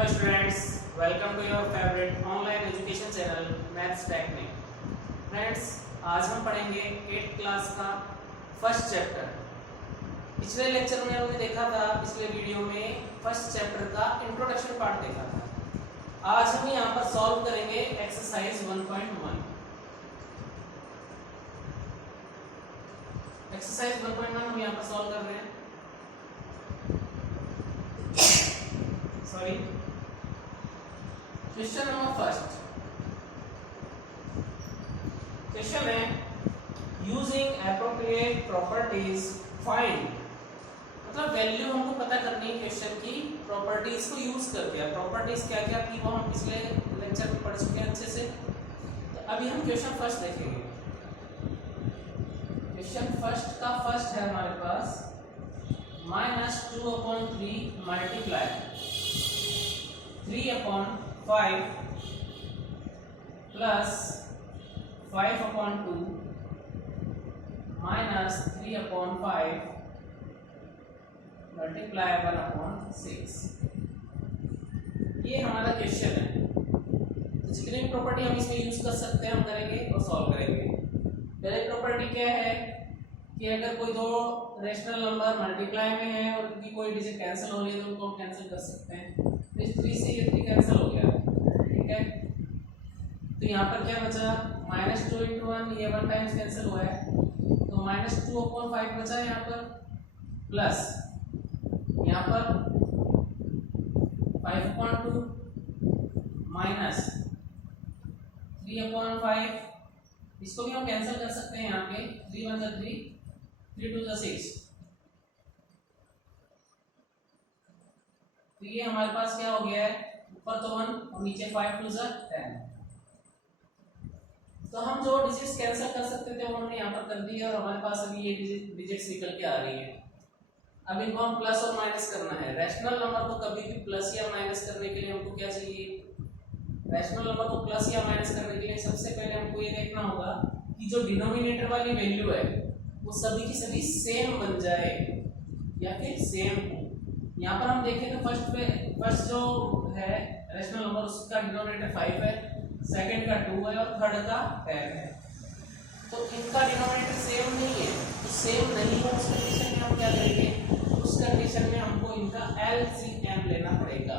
Hello students, welcome to your favourite online education channel maths technique. Friends, आज हम पढ़ेंगे 8th class का first chapter. पिछले lecture में हमने देखा था, पिछले वीडियो में फर्स्ट चैप्टर का इंट्रोडक्शन पार्ट देखा था। आज हम यहाँ पर सॉल्व करेंगे एक्सरसाइज 1.1। एक्सरसाइज 1.1 हम यहाँ पर सॉल्व कर रहे हैं। Sorry, question number first. Question है यूजिंग एप्रोप्रिएट प्रॉपर्टीज फाइंड, मतलब वैल्यू हमको पता करनी है क्वेश्चन की प्रॉपर्टीज को यूज करके। प्रॉपर्टीज क्या क्या थी वो हम पिछले लेक्चर में पढ़ चुके हैं अच्छे से। तो अभी हम क्वेश्चन फर्स्ट देखेंगे। क्वेश्चन फर्स्ट का फर्स्ट है हमारे पास -2/3 मल्टीप्लाई 3/5 प्लस 5/2 माइनस 3/5 मल्टीप्लाई 1/6। ये हमारा क्वेश्चन है। तो जितनी प्रॉपर्टी हम इसमें यूज कर सकते हैं हम करेंगे और सॉल्व करेंगे। पहली प्रॉपर्टी क्या है कि अगर कोई दो रेशनल नंबर मल्टीप्लाई में है और उनकी कोई डिजिट कैंसिल हो रही है तो उनको हम कैंसिल कर सकते हैं। इस 3 से ये 3 कैंसिल हो गया, ठीक है। तो यहाँ पर क्या बचा, -2 × 1, ये 1 टाइम्स कैंसिल हुआ है तो -2/5 बचा है यहाँ पर, प्लस यहाँ पर 5/2 माइनस 3/5। इसको भी हम कैंसिल कर सकते हैं। यहाँ पे 3 × 1 = 3, 3 × 2 = 6। तो ये हमारे पास क्या हो गया है, ऊपर तो 1 और नीचे 5 × 2 = 10। तो हम जो डिजिट्स कैंसिल कर सकते थे वो हमने यहाँ पर कर दिया और हमारे पास अभी ये डिजिट्स निकल के आ रही है। अब इनको हम प्लस और माइनस करना है। रैशनल नंबर को कभी भी प्लस या माइनस करने के लिए हमको क्या चाहिए, रैशनल नंबर को प्लस या माइनस करने के लिए सबसे पहले हमको ये देखना होगा कि जो डिनोमिनेटर वाली वैल्यू है वो सभी की सभी सेम बन जाए या फिर सेम हो। यहाँ पर हम देखें तो फर्स्ट जो है रैशनल नंबर उसका डिनोमिनेटर 5 है, सेकंड का 2 है और थर्ड का 10 है। तो इनका डिनोमिनेटर सेम नहीं है, तो सेम नहीं है उस कंडीशन में हम क्या करेंगे, उस कंडीशन में हमको इनका एलसीएम लेना पड़ेगा।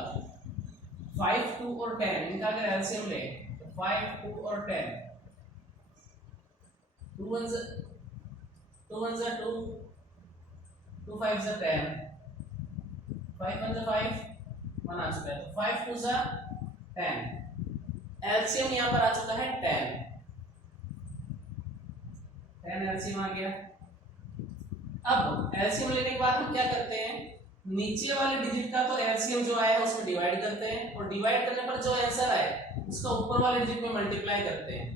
5, 2 और 10, इनका अगर एलसीएम ले तो 5, 2 और 10, 2 1 = 2, 2 5 = 10, 5 1 = 5, 1 आ चुका है, 5 2 = 10। एलसीएम यहाँ पर आ चुका है 10 एलसीएम आ गया। अब एलसीएम लेने के बाद हम क्या करते हैं, नीचे वाले डिजिट का तो एलसीएम जो आया है उसमें डिवाइड करते हैं और डिवाइड करने पर जो आंसर आए उसका ऊपर वाले डिजिट में मल्टीप्लाई करते हैं।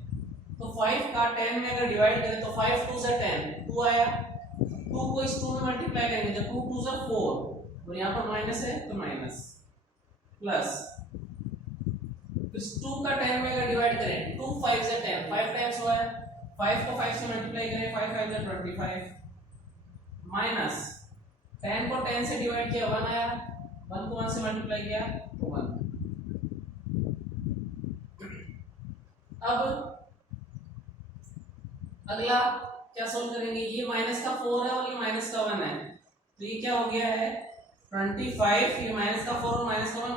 तो 5 का 10 में अगर डिवाइड करें तो 5 2 = 10, 2 आया, 2 को इस 2 में मल्टीप्लाई करेंगे तो 2 2 = 4 और यहाँ पर माइनस है तो माइनस, प्लस इस 2 का 10 में अगर डिवाइड करें 2 5 = 10, 5 टाइम्स हुआ है, 5 को 5 से मल्टीप्लाई करें 5 5 = 25, माइनस 10 को 10 से डिवाइड किया 1 आया, 1 को 1 से मल्टीप्लाई किया तो 1। अब अगला क्या सोल्व करेंगे, ये माइनस का 4 है और ये माइनस का 1 है, तो ये क्या हो गया है 25, ये माइनस का 4 और माइनस का 1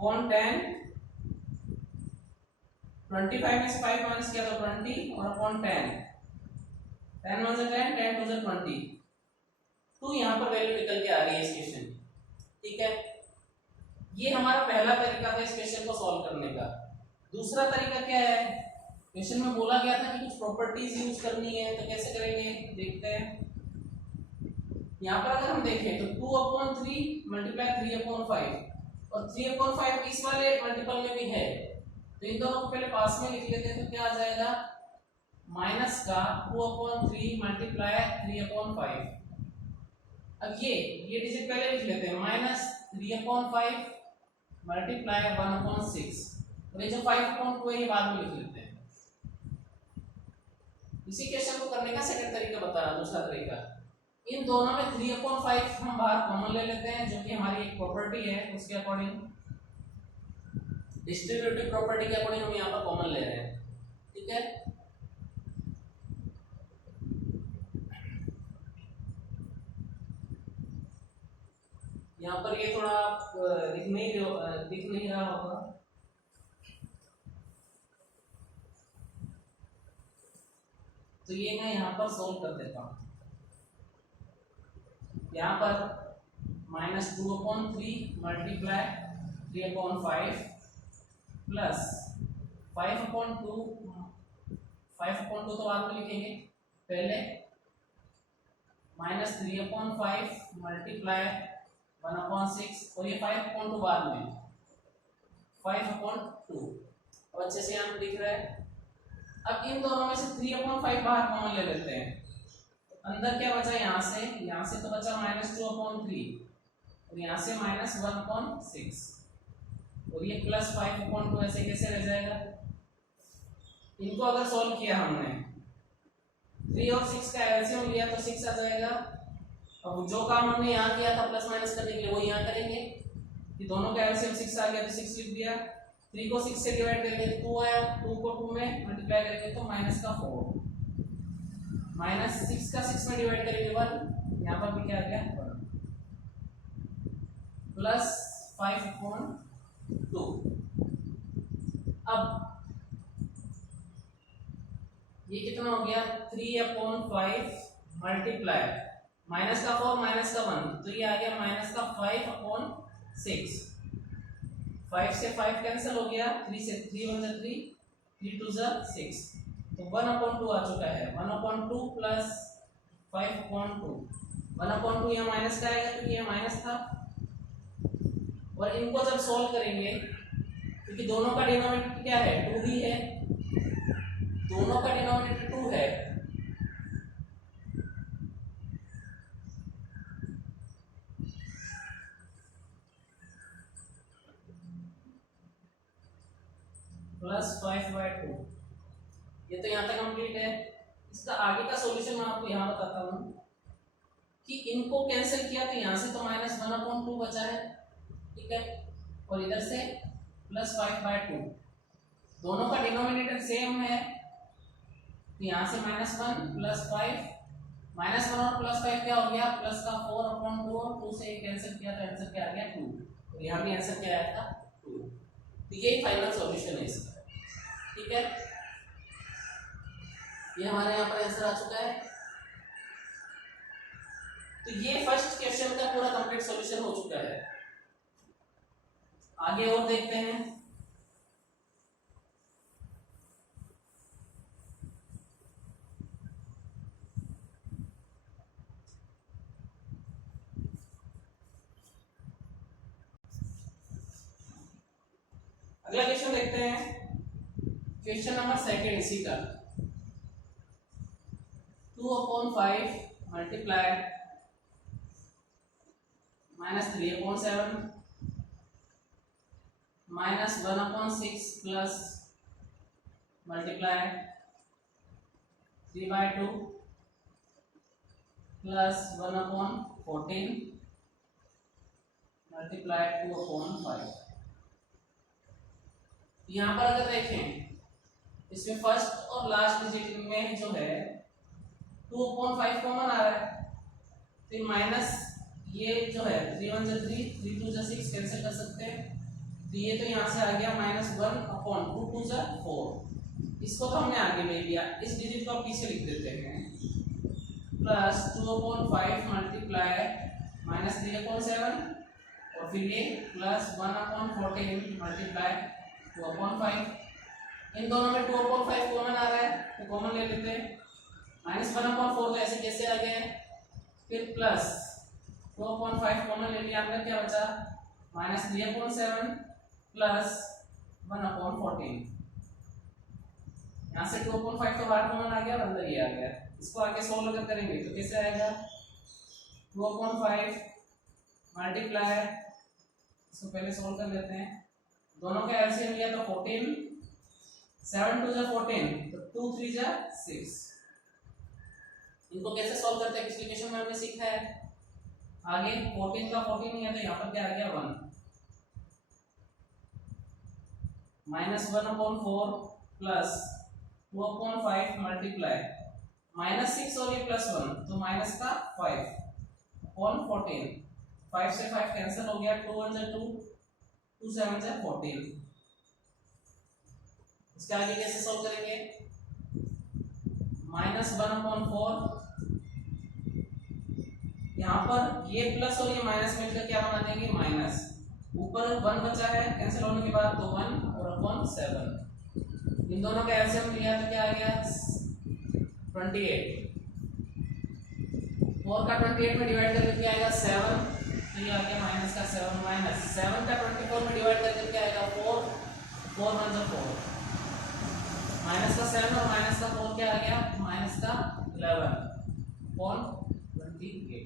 -5/10। 25 में से 5 माइनस किया तो 20 और अपॉन 10, 10 1 = 10, 10 2 = 20। तो यहाँ पर वैल्यू निकल के आ रही है इस क्वेश्चन, ठीक है। ये हमारा पहला तरीका था इस क्वेश्चन को सॉल्व करने का। दूसरा तरीका क्या है, क्वेश्चन में बोला गया था कि कुछ प्रॉपर्टीज यूज करनी है, तो कैसे करेंगे देखते हैं। यहाँ पर अगर हम देखें तो 2/3 मल्टीप्लाई 3/5 और 3/5 इस वाले मल्टीपल में भी है, तो इन दोनों को पहले पास में लिख लेते हैं तो क्या आ जाएगा, माइनस का 2/3 मल्टीप्लाई 3/5। अब ये डिजिट पहले लिख लेते हैं, -3/5 मल्टीप्लाई 1/6 और ये जो 5/2 है ये बाद में लिख लेते हैं। इसी क्वेश्चन को करने का सेकंड तरीका बता रहा, दूसरा तरीका इन दोनों में 3/5 हम बाहर कॉमन ले लेते हैं, जो कि हमारी एक प्रॉपर्टी है, उसके अकॉर्डिंग डिस्ट्रीब्यूटिव प्रॉपर्टी के अकॉर्डिंग हम यहाँ पर कॉमन ले रहे हैं। ठीक है, यहाँ पर ये थोड़ा दिख नहीं रहा होगा। तो ये मैं यहाँ पर सोल्व कर देता हूँ। यहाँ पर -2/3 मल्टीप्लाई 3/5 प्लस 5/2 तो बाद में लिखेंगे, पहले -3/5 मल्टीप्लाई 1/6 और ये 5/2 बाद में 5/2। अब अच्छे से यहाँ दिख रहा है। अब इन दोनों में से 3/5 बाहर कॉमन ले लेते हैं, अंदर क्या बचा, यहाँ से तो बचा -2/3 और यहाँ से -1/6 और ये +5/2 ऐसे कैसे रह जाएगा। इनको अगर सॉल्व किया हमने, 3 और 6 का एलसीएम लिया तो 6 आ जाएगा। अब जो काम हमने यहाँ किया था प्लस माइनस करने के लिए, वो यहाँ करेंगे कि दोनों का एलसीएम 6 आ गया तो 6 लिख दिया। 3 को 6 से डिवाइड करेंगे तो 2 आया, 2 को 2 में मल्टीप्लाई करेंगे तो -4, -6 का 6 में डिवाइड करेंगे 1, यहाँ पर भी क्या आ गया 1, प्लस 5/2। अब ये कितना हो गया, 3/5 मल्टीप्लाई -4 -1, तो ये आ गया -5/6। 5 से 5 कैंसिल हो गया, 3 से 3 1 3, 3 2 6, तो 1/2 आ चुका है। 1/2 प्लस 5/2, 1/2 यहाँ माइनस का आएगा क्योंकि ये माइनस था। और इनको जब सॉल्व करेंगे, क्योंकि दोनों का डिनोमिनेटर क्या है, 2 ही है, दोनों का डिनोमिनेटर 2 है, +5/2। ये तो यहाँ तक कंप्लीट है। इसका आगे का सॉल्यूशन मैं आपको यहाँ बताता हूँ कि इनको कैंसिल किया तो यहाँ से तो -1/2 बचा है, ठीक है, और इधर से +5/2, दोनों का डिनोमिनेटर सेम है, तो यहाँ से -1 + 5, -1 और +5 क्या हो गया, प्लस का 4/2 और 2 से कैंसिल किया तो आंसर क्या आ गया 2, और यहाँ भी आंसर क्या आया था 2। तो ये फाइनल सॉल्यूशन है इसका। ठीक है, ये हमारे यहाँ पर आंसर आ चुका है। तो ये फर्स्ट क्वेश्चन का पूरा कंप्लीट सॉल्यूशन हो चुका है। आगे और देखते हैं। अगला क्वेश्चन देखते हैं, क्वेश्चन नंबर 2 इसी का। 2/5 multiply -3/7 -1/6 plus multiply 3/2 plus 1/14 multiply 2/5। यहाँ पर अगर देखें, इसमें फर्स्ट और लास्ट डिजिट में जो है 2/5 कॉमन आ रहा है, तो माइनस ये जो है 3 1 3, 3 2 6 कैंसिल कर सकते हैं, तो ये तो यहाँ से आ गया -1/2, 2 2 4। इसको तो हमने आगे ले लिया, इस डिजिट को आप पीछे लिख देते हैं, प्लस 2/5 मल्टीप्लाई -3/7 और फिर ये प्लस 1/14 मल्टीप्लाई 2/5। इन दोनों में 2/5 कॉमन आ रहा है तो कॉमन ले लेते हैं, -1/4 तो ऐसे कैसे आ गए, फिर प्लस 2/5 कॉमन ले लिया, अंदर क्या बचा -3/7 प्लस 1/14। यहाँ से 2/5 तो बाहर कॉमन आ गया और अंदर ये आ गया। इसको आगे सोल्व अगर करेंगे तो कैसे आएगा, 2/5 मल्टीप्लाई, इसको पहले सोल्व कर लेते हैं, दोनों का एलसीएम लिया तो 14, 7 2 14, तो 2 3 6, इनको कैसे सॉल्व करते हैं पिछले क्वेश्चन में हमने सीखा है। आगे 14 का 14 नहीं है तो यहाँ पर क्या आ गया 1 -1/4 प्लस 2/5 मल्टीप्लाई -6 और ये +1 तो माइनस का 5/14 5 से 5 कैंसिल हो गया 2 1 2 2 7 से 14। इसके आगे कैसे सॉल्व करेंगे -1/4 यहाँ पर ये प्लस और ये माइनस मिलकर क्या बना देंगे माइनस ऊपर 1 बचा है कैंसिल होने के बाद तो 1 और अपॉन 7 इन दोनों का एलसीएम लिया तो क्या आ गया 28 4 का 28 में डिवाइड करके क्या आएगा 7 तो ये आ गया माइनस का 7 माइनस 7 का 24 में डिवाइड करके क्या आएगा 4 4 1 4 माइनस का 7 और माइनस का 4 क्या आ गया माइनस का 11 अपॉन 28।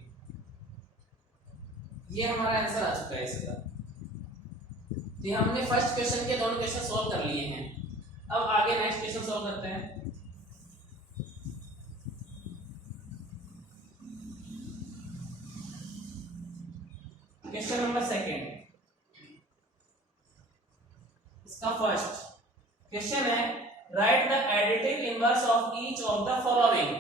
ये हमारा आंसर आ चुका है इसका। तो हमने फर्स्ट क्वेश्चन के दोनों क्वेश्चन सॉल्व कर लिए हैं। अब आगे नेक्स्ट क्वेश्चन सॉल्व करते हैं। क्वेश्चन नंबर सेकंड, इसका फर्स्ट क्वेश्चन है right the additive inverse of each of the following.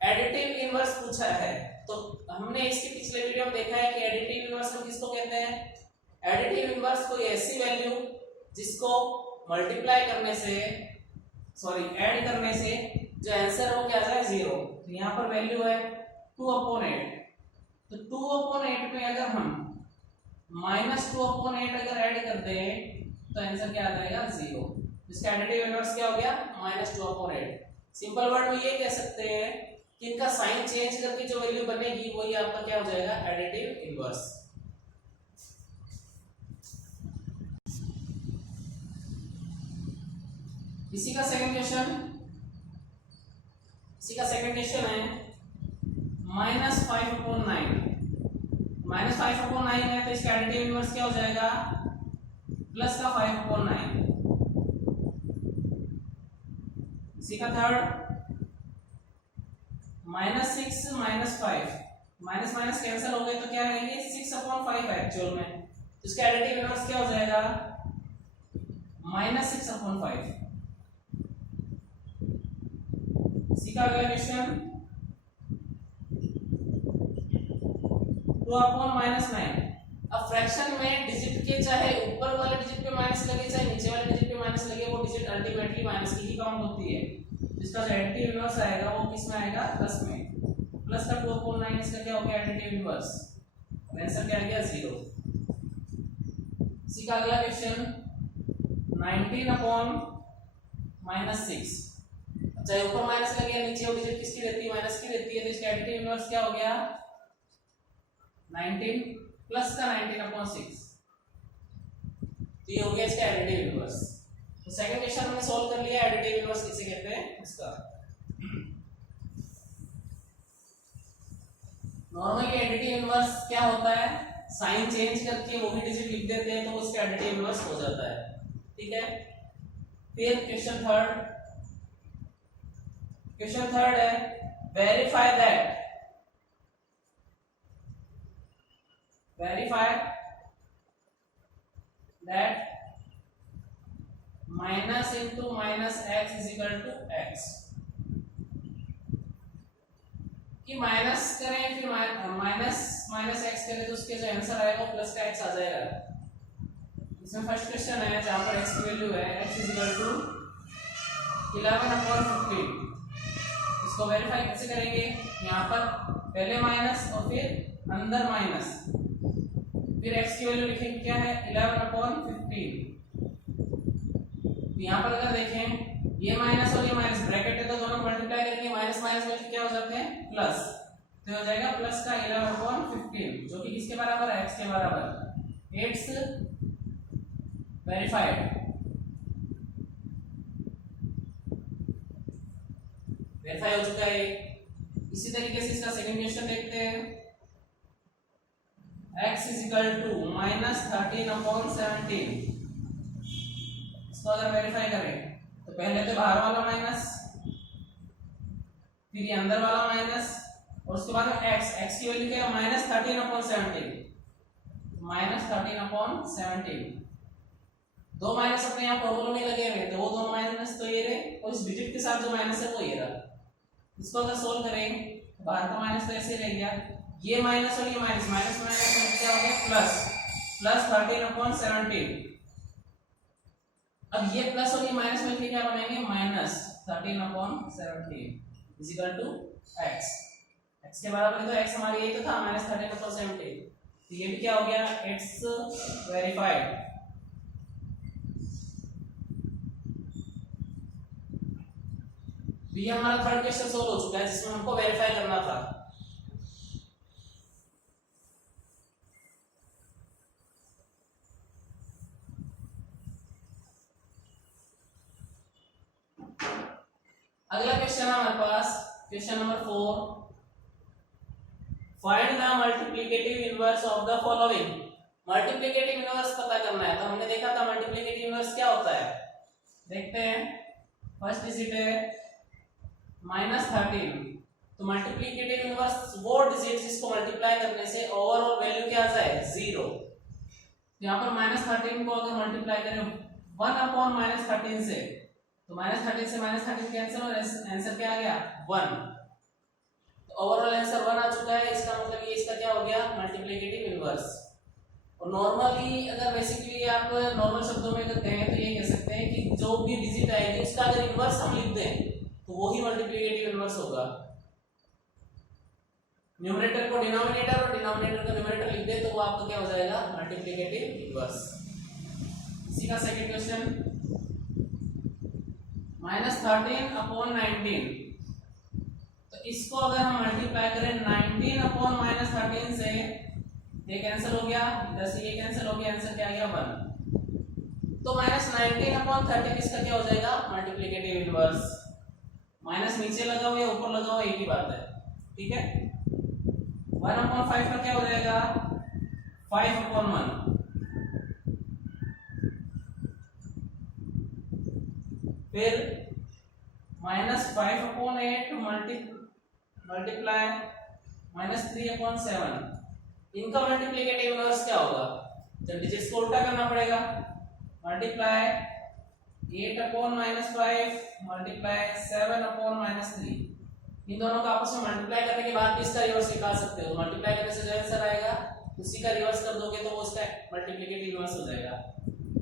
Additive inverse पूछा है तो हमने इसके पिछले वीडियो में देखा है कि एडिटिव इनवर्स हम किसको कहते हैं। एडिटिव इनवर्स कोई ऐसी वैल्यू जिसको मल्टीप्लाई करने से ऐड करने से जो आंसर हो क्या आ जाए 0। तो यहाँ पर वैल्यू है 2/8 तो 2/8 में अगर हम -2/8 अगर ऐड कर दें तो आंसर क्या आ जाएगा 0। इसका एडिटिव इनवर्स क्या हो गया -2/8। सिंपल वर्ड में ये कह सकते हैं कि इनका साइन चेंज करके जो वैल्यू बनेगी वही आपका क्या हो जाएगा एडिटिव इनवर्स। इसी का सेकंड क्वेश्चन है -5/9 -5/9 है तो इसका एडिटिव इनवर्स क्या हो जाएगा प्लस का 5/9। इसी का थर्ड -6 -5 माइनस माइनस कैंसिल हो गए तो क्या रहेंगे 6/5 एक्चुअल में। तो इसका एडिटिव इनवर्स क्या हो जाएगा -6/5। इसी का अगला क्वेश्चन 2/-9। अब फ्रैक्शन में डिजिट के चाहे ऊपर वाले डिजिट पे माइनस लगे चाहे नीचे वाले डिजिट पे माइनस लगे वो डिजिट अल्टीमेटली माइनस की ही काउंट होती है। इसका जो एडिटिव इनवर्स आएगा वो किस में आएगा प्लस में। प्लस का 2/9 इसका क्या हो गया एडिटिव इनवर्स। आंसर क्या आ गया 0। इसी का अगला क्वेश्चन 19/-6। चाहे ऊपर माइनस लगे नीचे वो डिजिट किसकी रहती है माइनस की रहती है। तो इसका एडिटिव इनवर्स क्या हो गया 19 प्लस का 19/6। तो ये हो गया इसका एडिटिव इनवर्स। तो सेकंड क्वेश्चन हमने सॉल्व कर लिया एडिटिव इनवर्स किसे कहते हैं इसका। नॉर्मली एडिटिव इनवर्स क्या होता है साइन चेंज करके वो भी डिजिट लिख देते हैं तो उसका एडिटिव इनवर्स हो जाता है। ठीक है। फिर क्वेश्चन थर्ड है verify that minus into minus x is equal to x. कि माइनस करें फिर माइनस माइनस एक्स करें तो उसके जो आंसर आएगा वो प्लस का एक्स आ जाएगा। इसमें फर्स्ट क्वेश्चन है जहां पर एक्स की वैल्यू है एक्स इज इक्वल टू 11/15। इसको वेरीफाई कैसे करेंगे यहाँ पर पहले माइनस और फिर अंदर माइनस फिर एक्स की वैल्यू लिखेंगे क्या है 11/15। यहाँ पर अगर देखें ये माइनस और ये माइनस ब्रैकेट है तो दोनों मल्टीप्लाई करेंगे माइनस माइनस में क्या हो जाते हैं प्लस। तो हो जाएगा प्लस का 11/15 जो कि किसके बराबर है एक्स के बराबर। It's verified. वेरीफाई हो चुका है। इसी तरीके से इसका सेकंड क्वेश्चन देखते हैं x इज इक्वल टू -13/17। इसको अगर वेरीफाई करें तो पहले तो बाहर वाला माइनस फिर ये अंदर वाला माइनस, और उसके बाद में x की वैल्यू क्या है -13/17, -13/17। दो माइनस अपने यहाँ फॉर्मूला में लगे हुए, तो वो दो माइनस तो ये रहे, और इस डिजिट के साथ जो माइनस है वो ये रहा। इसको अगर सोल्व करें तो बाहर का माइनस तो ऐसे रह गया, ये माइनस और ये माइनस, माइनस माइनस क्या हो गया प्लस 13/17। अब ये प्लस और ये माइनस मिलके क्या बनेंगे -13/17 is equal to x। x के बराबर तो x हमारी ये तो था -13/17, तो ये भी क्या हो गया इट्स वेरीफाइड। तो ये हमारा थर्ड क्वेश्चन सोल्व हो चुका है जिसमें हमको वेरीफाई करना था। अगला क्वेश्चन है हमारे पास question number 4, find the multiplicative inverse of the following. Multiplicative inverse पता करना है, तो हमने देखा था मल्टीप्लिकेटिव इनवर्स क्या होता है, देखते हैं। फर्स्ट डिजिट है -13, तो मल्टीप्लिकेटिव इनवर्स वो डिजिट जिसको मल्टीप्लाई करने से ओवरऑल वैल्यू क्या आ जाए 0। यहाँ पर -13 को अगर मल्टीप्लाई करें 1/-13 से, तो -13 से -13 कैंसिल और आंसर क्या आ गया 1। तो ओवरऑल आंसर 1 आ चुका है, इसका मतलब ये इसका क्या हो गया मल्टीप्लिकेटिव इनवर्स। और नॉर्मली अगर बेसिकली आप नॉर्मल शब्दों में अगर कहें तो ये कह सकते हैं कि जो भी डिजिट आएगी उसका अगर इनवर्स हम लिख दें तो वो ही मल्टीप्लिकेटिव इनवर्स होगा। न्यूमरेटर को डिनोमिनेटर और डिनोमिनेटर को न्यूमरेटर लिख दे तो वो आपका क्या हो जाएगा मल्टीप्लिकेटिव इनवर्स। इसी का सेकंड क्वेश्चन -13/19, तो इसको अगर हम मल्टीप्लाई करें 19/-13 से, ये कैंसिल हो गया, इधर से ये कैंसिल हो गया, आंसर क्या आ गया 1। तो -19/13 इसका क्या हो जाएगा मल्टीप्लिकेटिव इनवर्स। माइनस नीचे लगा हुआ या ऊपर लगा हुआ एक ही बात है, ठीक है। 1/5 का क्या हो जाएगा 5/1। फिर -5/8 मल्टीप्लाई -3/7, इनका मल्टीप्लिकेटिव इनवर्स क्या होगा, तो डिजिट्स को उल्टा करना पड़ेगा। मल्टीप्लाई 8/-5 मल्टीप्लाई 7/-3, इन दोनों का आपस में मल्टीप्लाई करने के बाद भी इसका रिवर्स निकाल सकते हो। मल्टीप्लाई करने से जो आंसर आएगा उसी का रिवर्स कर दोगे तो वो उसका मल्टीप्लिकेटिव इनवर्स हो जाएगा।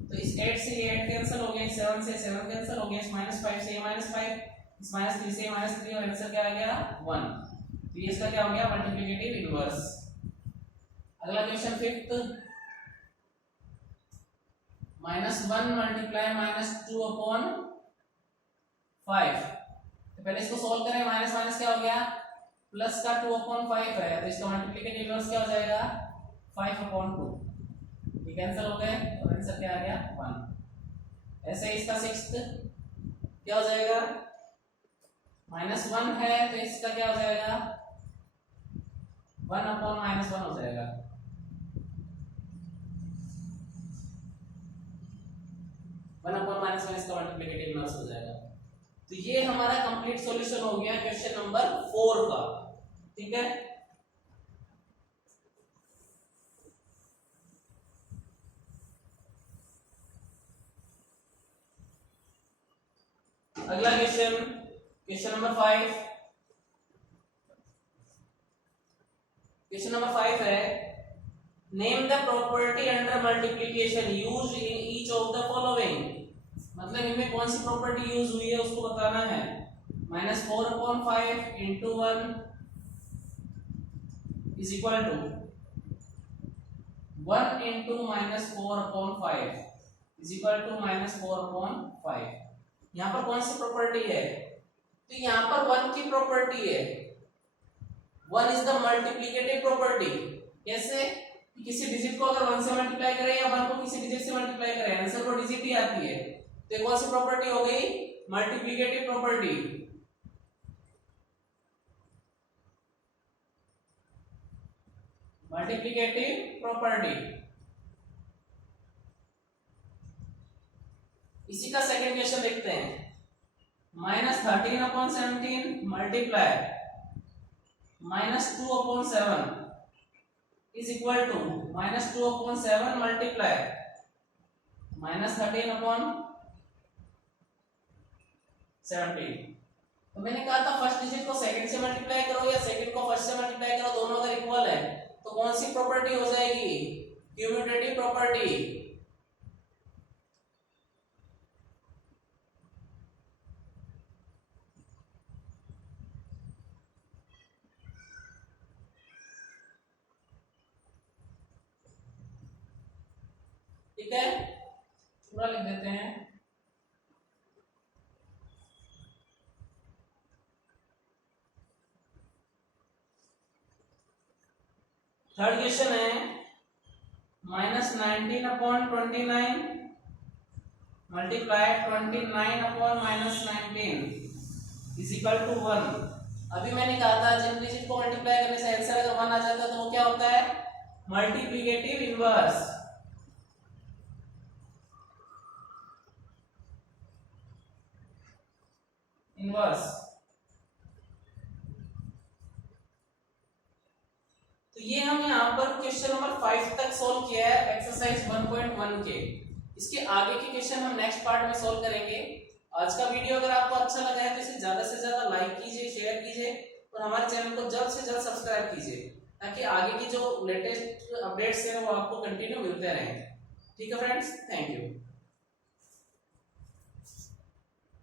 तो इस 8 से ये 8 कैंसिल हो गया, 7 से 7 कैंसिल हो गया, इस -5 से ये -5, इस -3 से -3, और आंसर क्या आ गया 1। तो ये इसका क्या हो गया मल्टीप्लिकेटिव इनवर्स। अगला क्वेश्चन फिफ्थ, -1 मल्टीप्लाई -2/5। तो पहले इसको सोल्व करें, माइनस माइनस क्या हो गया प्लस का 2/5 है, तो इसका मल्टीप्लिकेटिव इनवर्स क्या हो जाएगा 5/2। ये कैंसिल हो गए और आंसर क्या आ गया 1। ऐसे ही इसका सिक्स्थ क्या हो जाएगा -1 है, तो इसका क्या हो जाएगा 1/-1 हो जाएगा। इसका मल्टीप्लिकेटिव इनवर्स हो जाएगा। तो ये हमारा कंप्लीट सॉल्यूशन हो गया क्वेश्चन नंबर 4 का, ठीक है। अगला question, question number 5। Question number 5 है name the property under multiplication used in each of the following. मतलब इनमें कौन सी प्रॉपर्टी यूज हुई है उसको बताना है। -4/5 into 1 is equal to 1 into -4/5 is equal to -4/5। यहाँ पर कौन सी प्रॉपर्टी है, तो यहाँ पर 1 की प्रॉपर्टी है। 1 इज द मल्टीप्लिकेटिव प्रॉपर्टी। कैसे, किसी डिजिट को अगर 1 से मल्टीप्लाई करें या 1 को किसी डिजिट से मल्टीप्लाई करें आंसर को डिजिट ही आती है। तो कौन सी प्रॉपर्टी हो गई मल्टीप्लिकेटिव प्रॉपर्टी। Multiplicative property. इसी का सेकंड क्वेश्चन देखते हैं। Minus 13/17 multiply -2/7 is equal to -2/7 multiply -13/17। तो मैंने कहा था फर्स्ट डिजिट को सेकंड से मल्टीप्लाई करो या सेकंड को फर्स्ट से मल्टीप्लाई करो, दोनों अगर इक्वल है तो कौन सी प्रॉपर्टी हो जाएगी, क्यूम्यूटेटिव प्रॉपर्टी। ठीक है, पूरा लिख देते हैं। थर्ड क्वेश्चन है -19/29 मल्टीप्लाई 29/-19 इज इक्वल टू 1। अभी मैंने कहा था जिन डिजिट को मल्टीप्लाई करने से आंसर अगर 1 आ जाता है तो वो क्या होता है, मल्टीप्लिकेटिव इनवर्स। तो ये हम यहाँ पर क्वेश्चन नंबर 5 तक सॉल्व किया है एक्सरसाइज 1.1 के। इसके आगे के क्वेश्चन हम नेक्स्ट पार्ट में सॉल्व करेंगे। आज का वीडियो अगर आपको अच्छा लगा है तो इसे ज्यादा से ज्यादा लाइक कीजिए, शेयर कीजिए और हमारे चैनल को जल्द से जल्द सब्सक्राइब कीजिए ताकि आगे की जो लेटेस्ट अपडेट्स हैं वो आपको कंटिन्यू मिलते रहें। ठीक है फ्रेंड्स, थैंक यू।